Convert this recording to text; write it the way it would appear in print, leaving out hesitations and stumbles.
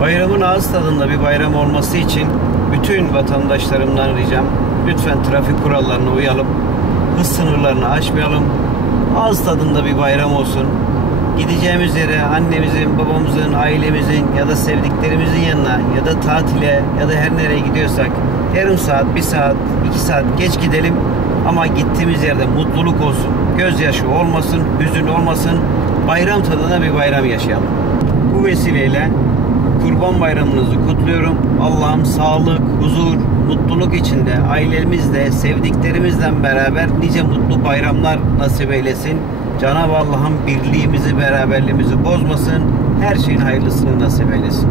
Bayramın ağız tadında bir bayram olması için bütün vatandaşlarımdan ricam, lütfen trafik kurallarına uyalım, hız sınırlarını aşmayalım, ağız tadında bir bayram olsun. Gideceğimiz yere annemizin, babamızın, ailemizin ya da sevdiklerimizin yanına ya da tatile ya da her nereye gidiyorsak yarım saat, bir saat, 2 saat geç gidelim ama gittiğimiz yerde mutluluk olsun, gözyaşı olmasın, hüzün olmasın, bayram tadına bir bayram yaşayalım. Bu vesileyle Kurban Bayramınızı kutluyorum. Allah'ım sağlık, huzur, mutluluk içinde ailemizle, sevdiklerimizle beraber nice mutlu bayramlar nasip eylesin. Cenab-ı Allah'ım birliğimizi, beraberliğimizi bozmasın. Her şeyin hayırlısını nasip eylesin.